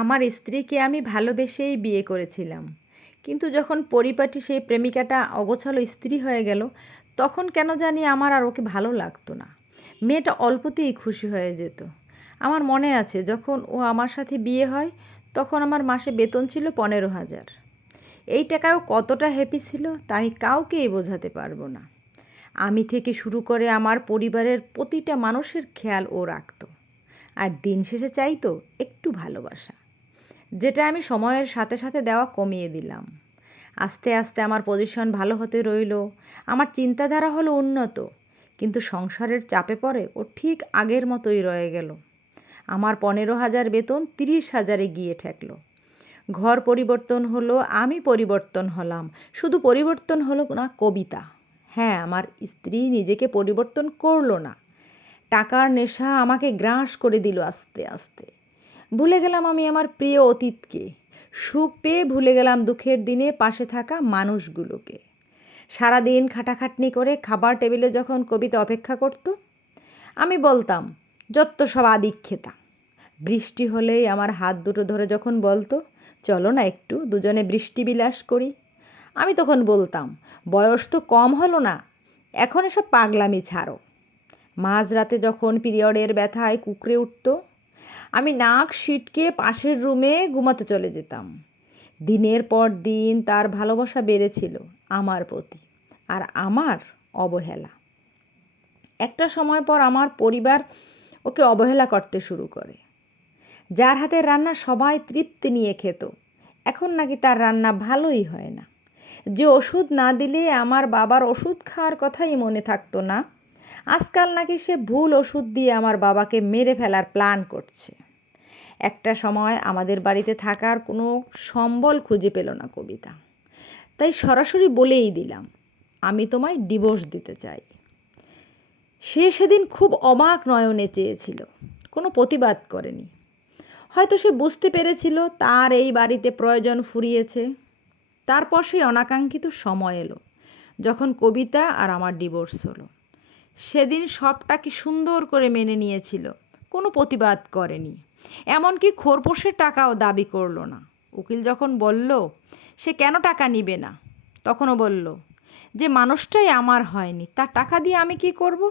আমার স্ত্রীকে আমি ভালোবেসেই বিয়ে করেছিলাম। কিন্তু যখন পরিপাটি সেই প্রেমিকাটা অগোছালো স্ত্রী হয়ে গেল, তখন কেন জানি আমার আর ওকে ভালো লাগতো না। মেয়েটা অল্পতেই খুশি হয়ে যেত। আমার মনে আছে, যখন ও আমার সাথে বিয়ে হয়, তখন আমার মাসে বেতন ছিল পনেরো হাজার। এই টাকাও কতটা হ্যাপি ছিল তা আমি কাউকেই বোঝাতে পারব না। আমি থেকে শুরু করে আমার পরিবারের প্রতিটা মানুষের খেয়াল ও রাখতো। আর দিন শেষে চাইতো একটু ভালোবাসা। যেটা আমি সময়ের সাথে সাথে দেওয়া কমিয়ে দিলাম। আস্তে আস্তে আমার পজিশন ভালো হতে রইল। আমার চিন্তাধারা হলো উন্নত। কিন্তু সংসারের চাপে পড়ে ও ঠিক আগের মতোই রয়ে গেল। আমার পনেরো হাজার বেতন তিরিশ হাজারে গিয়ে ঠেকলো। ঘর পরিবর্তন হলো, আমি পরিবর্তন হলাম। শুধু পরিবর্তন হলো না, কবিতা। হ্যাঁ আমার স্ত্রী নিজেকে পরিবর্তন করল না। টাকার নেশা আমাকে গ্রাস করে দিল আস্তে আস্তে। ভুলে গেলাম আমি আমার প্রিয় অতীতকে। সুখ পেয়ে ভুলে গেলাম দুঃখের দিনে পাশে থাকা মানুষগুলোকে। সারাদিন খাটাখাটনি করে খাবার টেবিলে যখন কবিতা অপেক্ষা করতো, আমি বলতাম যত সব আদিক্ষেতা। বৃষ্টি হলেই আমার হাত দুটো ধরে যখন বলতো, চলো না একটু, দুজনে বৃষ্টি বিলাস করি। আমি তখন বলতাম, বয়স তো কম হলো না, এখন এসব পাগলামি ছাড়ো। মাঝরাতে যখন পিরিয়ডের ব্যথায় কুকড়ে উঠতো আমি নাক সিটকে পাশের রুমে ঘুমাতে চলে যেতাম। দিনের পর দিন তার ভালোবাসা বেড়েছিল আমার প্রতি আর আমার অবহেলা। একটা সময় পর আমার পরিবার ওকে অবহেলা করতে শুরু করে। যার হাতের রান্না সবাই তৃপ্তি নিয়ে খেত, এখন নাকি তার রান্না ভালোই হয় না। যে ওষুধ না দিলে আমার বাবার ওষুধ খাওয়ার কথাই মনে থাকতো না। আজকাল নাকি সে ভুল ওষুধ দিয়ে আমার বাবাকে মেরে ফেলার প্ল্যান করছে। একটা সময় আমাদের বাড়িতে থাকার কোনো সম্বল খুঁজে পেল না কবিতা। তাই সরাসরি বলেই দিলাম, আমি তোমায় ডিভোর্স দিতে চাই। সে সেদিন খুব অবাক নয়নে চেয়েছিল, কোনো প্রতিবাদ করেনি। হয়তো সে বুঝতে পেরেছিল তার এই বাড়িতে প্রয়োজন ফুরিয়েছে। তারপর সেই অনাকাঙ্ক্ষিত সময় এলো, যখন কবিতা আর আমার ডিভোর্স হলো। সেদিন সবটা কি সুন্দর করে মেনে নিয়েছিল কোনো প্রতিবাদ করেনি। এমনকি খোরপোশের টাকাও দাবি করল না। উকিল যখন বলল, সে কেন টাকা নিবে না? তখনও বলল, যে মানুষটাই আমার হয়নি, তার টাকা দিয়ে আমি কি করব?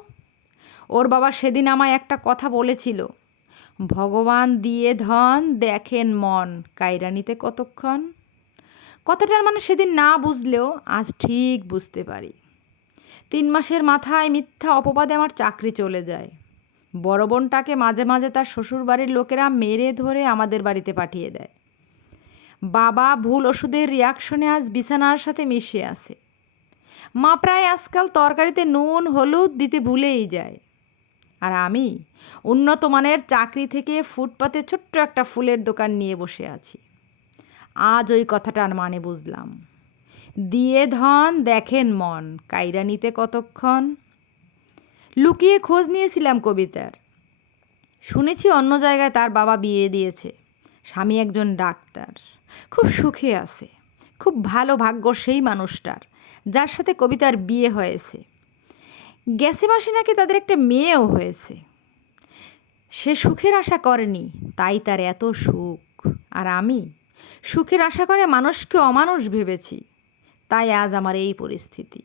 ওর বাবা সেদিন আমায় একটা কথা বলেছিল, ভগবান দিয়ে ধন, দেখেন মন কাইরানিতে কতক্ষণ? কথাটার মানে সেদিন না বুঝলেও আজ ঠিক বুঝতে পারি। তিন মাসের মাথায় মিথ্যা অপবাদে আমার চাকরি চলে যায়। বড় বোনটাকে মাঝে মাঝে তার শ্বশুর বাড়ির লোকেরা মেরে ধরে আমাদের বাড়িতে পাঠিয়ে দেয়। বাবা ভুল ওষুধের রিয়াকশনে আজ বিছানার সাথে মিশে আছে। মা প্রায় আজকাল তরকারিতে নুন, হলুদ দিতে ভুলেই যায়। আর আমি উন্নত মানের চাকরি থেকে ফুটপাতে ছোট্ট একটা ফুলের দোকান নিয়ে বসে আছি। আজ ওই কথাটার মানে বুঝলাম। দিয়ে ধন, দেখেন মন কাইরা নিতে কতক্ষণ? লুকিয়ে খোঁজ নিয়েছিলাম কবিতার। শুনেছি অন্য জায়গায় তার বাবা বিয়ে দিয়েছে। স্বামী একজন ডাক্তার। খুব সুখে আছে। খুব ভালো ভাগ্য সেই মানুষটার, যার সাথে কবিতার বিয়ে হয়েছে। গেছে মাসে নাকি তাদের একটা মেয়েও হয়েছে। সে সুখের আশা করেনি, তাই তার এত সুখ। আর আমি সুখের আশা করে মানুষকে অমানুষ ভেবেছি, তাই আজ আমার এই পরিস্থিতি।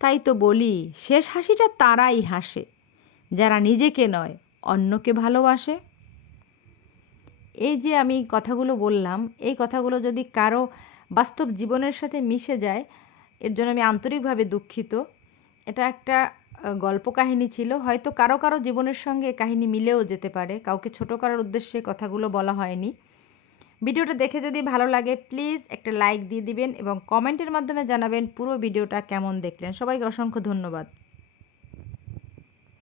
তাই তো বলি, শেষ হাসিটা তারাই হাসে, যারা নিজেকে নয়, অন্যকে ভালোবাসে। এই যে আমি কথাগুলো বললাম, এই কথাগুলো যদি কারও বাস্তব জীবনের সাথে মিশে যায়, এর জন্য আমি আন্তরিকভাবে দুঃখিত। এটা একটা গল্প কাহিনী ছিল, হয়তো কারও কারও জীবনের সঙ্গে কাহিনী মিলেও যেতে পারে, কাউকে ছোট করার উদ্দেশ্যে কথাগুলো বলা হয়নি। ভিডিওটা দেখে যদি ভালো লাগে প্লিজ একটা লাইক দিয়ে দিবেন এবং কমেন্টের মাধ্যমে জানাবেন পুরো ভিডিওটা কেমন দেখলেন। সবাইকে অসংখ্য ধন্যবাদ।